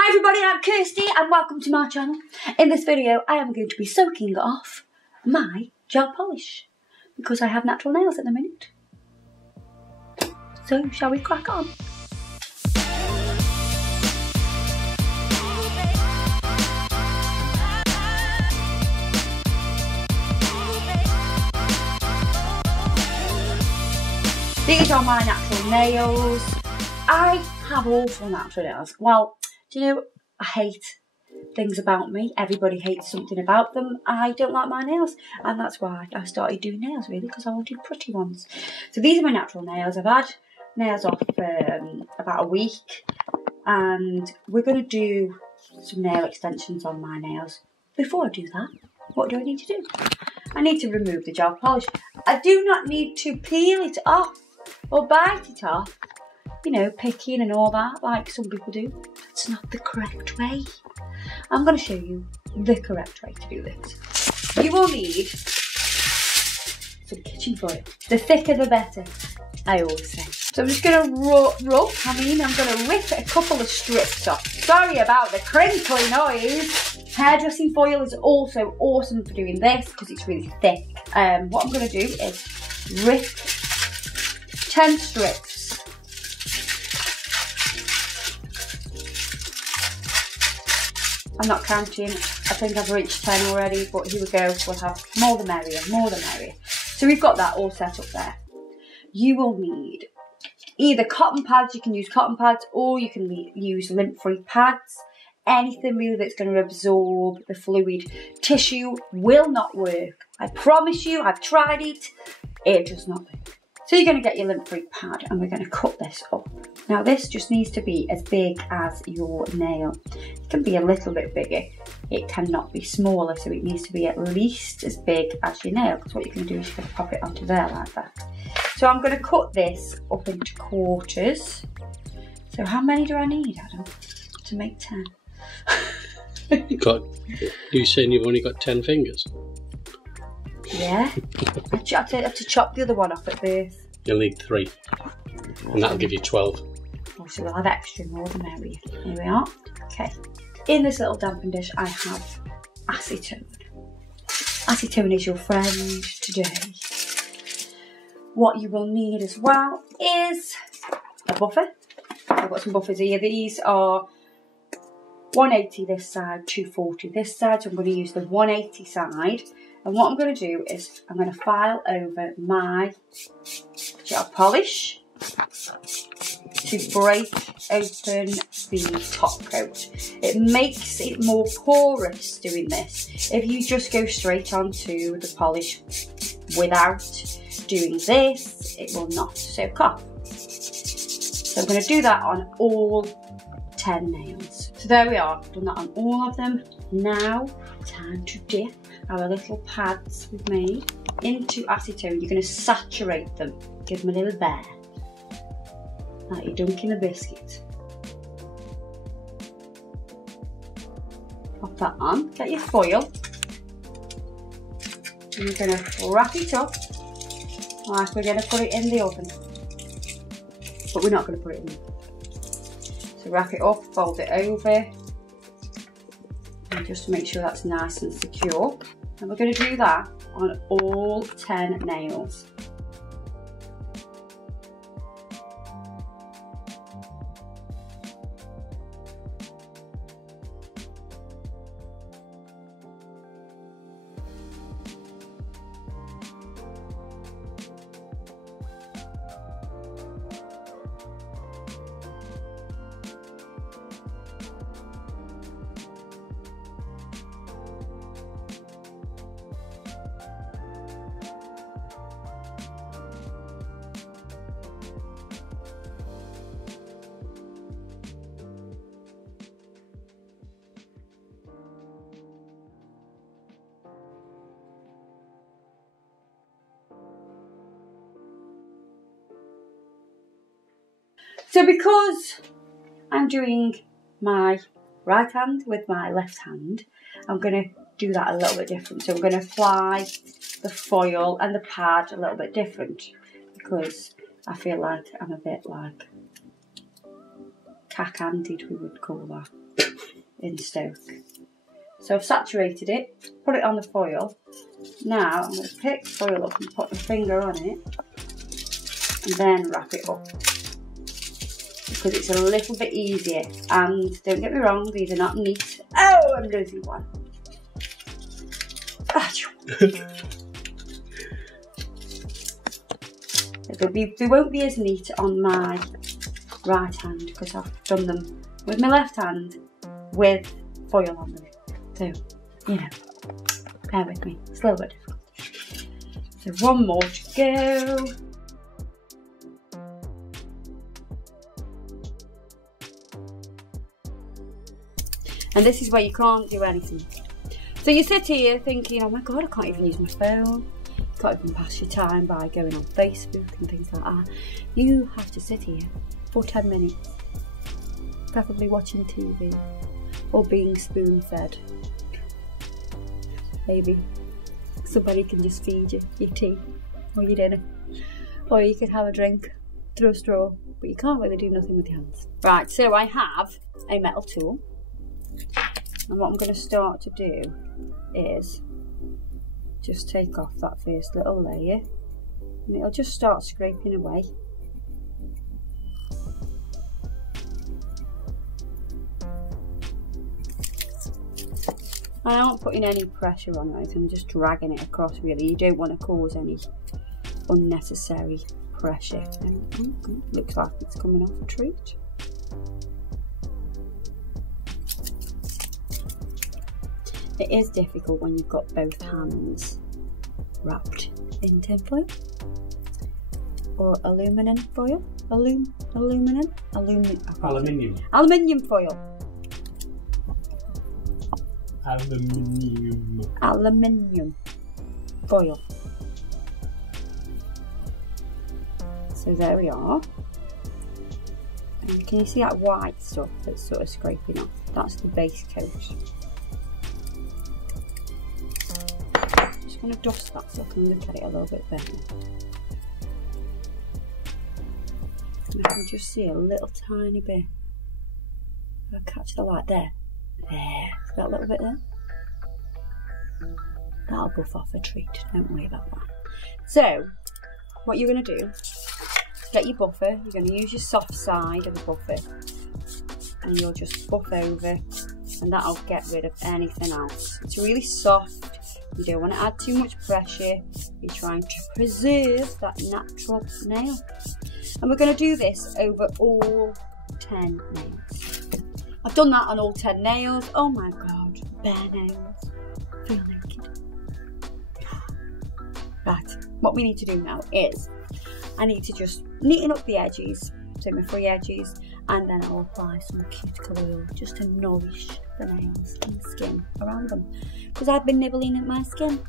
Hi everybody, I'm Kirsty and welcome to my channel. In this video I am going to be soaking off my gel polish because I have natural nails at the minute. So shall we crack on? These are my natural nails. I have awful natural nails. Well, do you know, I hate things about me. Everybody hates something about them. I don't like my nails, and that's why I started doing nails, really, because I wanted pretty ones. So these are my natural nails. I've had nails off for about a week, and we're going to do some nail extensions on my nails. Before I do that, what do I need to do? I need to remove the gel polish. I do not need to peel it off or bite it off, you know, picking and all that, like some people do. That's not the correct way. I'm going to show you the correct way to do this. You will need some kitchen foil. The thicker the better, I always say. So I'm just going to I'm going to rip a couple of strips off. Sorry about the crinkly noise. Hairdressing foil is also awesome for doing this because it's really thick. What I'm going to do is rip 10 strips. I'm not counting, I think I've reached 10 already, but here we go, we'll have more the merrier, more the merrier. So we've got that all set up there. You will need either cotton pads, you can use cotton pads, or you can use lint-free pads. Anything really that's going to absorb the fluid. Tissue will not work. I promise you, I've tried it, it does not work. So you're going to get your lint-free pad and we're going to cut this up. Now this just needs to be as big as your nail. It can be a little bit bigger. It cannot be smaller, so it needs to be at least as big as your nail. Because what you're going to do is you're going to pop it onto there like that. So I'm going to cut this up into quarters. So how many do I need, Adam, to make 10? You saying you've only got 10 fingers? Yeah. I have to chop the other one off at birth. You'll need 3. And that'll give you 12. Oh, so we'll have extra, more the merrier. Here we are. Okay. In this little dampen dish I have acetone. Acetone is your friend today. What you will need as well is a buffer. I've got some buffers here. These are 180 this side, 240 this side. So I'm going to use the 180 side. And what I'm going to do is I'm going to file over my gel polish to break open the top coat. It makes it more porous doing this. If you just go straight onto the polish without doing this, it will not soak off. So I'm going to do that on all 10 nails. So there we are, I've done that on all of them. Now, time to dip our little pads we've made into acetone. You're going to saturate them, give them a little bear, like you're dunking a biscuit. Pop that on, get your foil, and you're going to wrap it up like we're going to put it in the oven, but we're not going to put it in the oven. So wrap it up, fold it over, and just to make sure that's nice and secure. And we're going to do that on all 10 nails. So because I'm doing my right hand with my left hand, I'm going to do that a little bit different. So I'm going to apply the foil and the pad a little bit different because I feel like I'm a bit like cack-handed, we would call that. in Stoke. So I've saturated it, put it on the foil. Now I'm going to pick the foil up and put my finger on it and then wrap it up, because it's a little bit easier. And don't get me wrong, these are not neat. Oh, I'm losing one. They won't be as neat on my right hand because I've done them with my left hand with foil on them. So, you know, bear with me. It's a little bit difficult. So one more to go. And this is where you can't do anything. So you sit here thinking, oh my God, I can't even use my phone. You can't even pass your time by going on Facebook and things like that. You have to sit here for 10 minutes, preferably watching TV or being spoon-fed. Maybe somebody can just feed you your tea or your dinner. Or you could have a drink through a straw, but you can't really do nothing with your hands. Right, so I have a metal tool. And what I'm going to start to do is just take off that first little layer, and it'll just start scraping away. And I'm not putting any pressure on it, I'm just dragging it across really. You don't want to cause any unnecessary pressure. And, looks like it's coming off a treat. It is difficult when you've got both hands wrapped in tin foil or aluminium foil. Aluminium foil. Aluminium foil. So there we are. And can you see that white stuff that's sort of scraping off? That's the base coat. I'm going to dust that so I can look at it a little bit better. And I can just see a little tiny bit. I'll catch the light there. There. See that little bit there? That'll buff off a treat. Don't worry about that. So, what you're going to do, get your buffer. You're going to use your soft side of the buffer. And you'll just buff over. And that'll get rid of anything else. It's really soft. You don't want to add too much pressure. You're trying to preserve that natural nail. And we're going to do this over all 10 nails. I've done that on all 10 nails. Oh my God, bare nails. Feel naked. Right, what we need to do now is I need to just neaten up the edges, so my free edges, and then I'll apply some cuticle oil just to nourish the nails and the skin around them, because I've been nibbling at my skin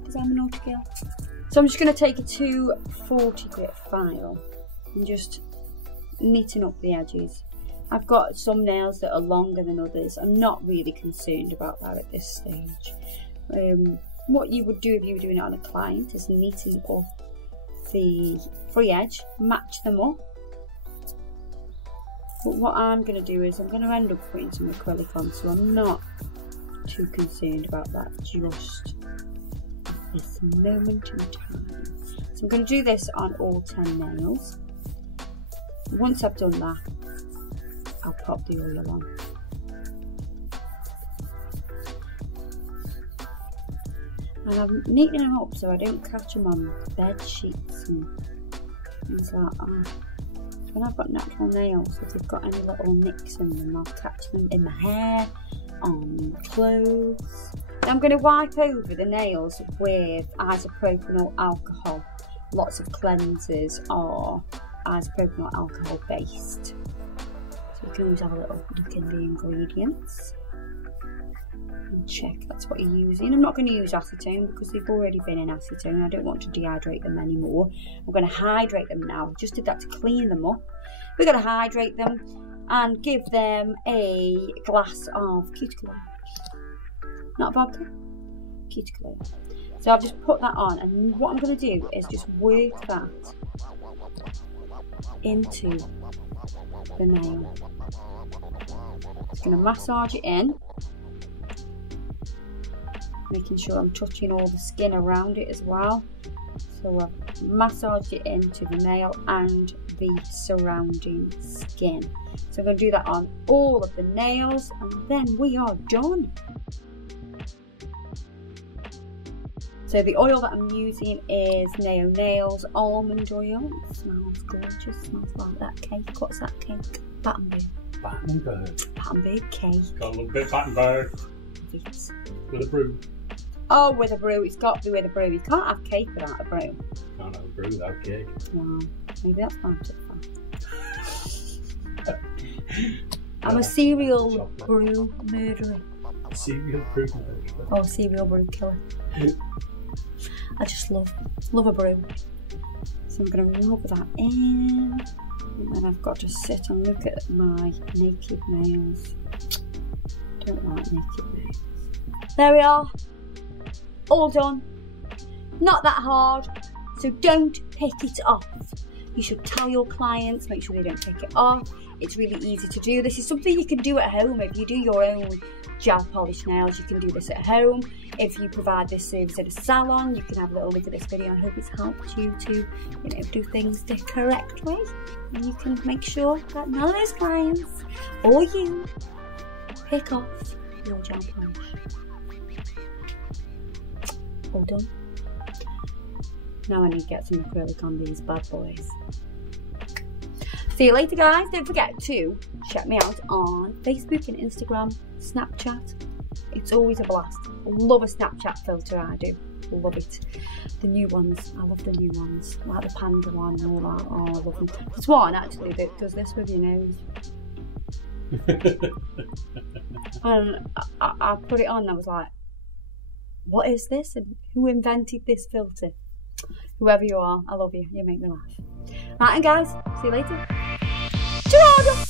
because I'm a naughty girl. So I'm just going to take a 240 grit file and just neaten up the edges. I've got some nails that are longer than others. I'm not really concerned about that at this stage. What you would do if you were doing it on a client is neaten up the free edge, match them up. But what I'm going to do is I'm going to end up putting some acrylic on, so I'm not too concerned about that just at this moment in time. So I'm going to do this on all 10 nails. Once I've done that, I'll pop the oil on. And I'm neatening them up so I don't catch them on bed sheets and things like that. When I've got natural nails, if they've got any little nicks in them, I'll catch them in my hair, on clothes. Now I'm going to wipe over the nails with isopropyl alcohol. Lots of cleansers are isopropyl alcohol based. So you can always have a little look in the ingredients and check that's what you're using. I'm not going to use acetone because they've already been in acetone. I don't want to dehydrate them anymore. I'm going to hydrate them now. Just did that to clean them up. We're going to hydrate them and give them a glass of cuticle oil. Not vodka, cuticle oil. So I've just put that on, and what I'm going to do is just work that into the nail. Just going to massage it in, making sure I'm touching all the skin around it as well. So I've massaged it into the nail and the surrounding skin. So I'm going to do that on all of the nails, and then we are done. So the oil that I'm using is Neo Nails almond oil. It smells gorgeous, smells like that cake. What's that cake? Battenberg. Battenberg. Battenberg cake. Got a little bit of Battenberg. Yes. With a brew. Oh, with a brew. It's got to be with a brew. You can't have cake without a brew. Can't have a brew without cake. No, maybe that's part of fun. I'm a serial brew murderer. Serial brew murderer. Oh, serial brew killer. I just love a brew. So I'm going to rub that in, and then I've got to sit and look at my naked nails. Don't like naked nails. There we are, all done. Not that hard, so don't pick it off. You should tell your clients, make sure they don't take it off. It's really easy to do. This is something you can do at home. If you do your own gel polish nails, you can do this at home. If you provide this service at a salon, you can have a little look at this video. I hope it's helped you to, do things the correct way. And you can make sure that none of those clients or you pick off your gel polish. All done. Now I need to get some acrylic on these bad boys. See you later, guys. Don't forget to check me out on Facebook and Instagram, Snapchat. It's always a blast. I love a Snapchat filter, I do. Love it. The new ones, I love the new ones. Like the panda one and all that. Oh, I love them. There's one actually that does this with your nose. And I put it on and I was like, what is this? And who invented this filter? Whoever you are, I love you. You make me laugh. Right, and guys, see you later. Ta-ra!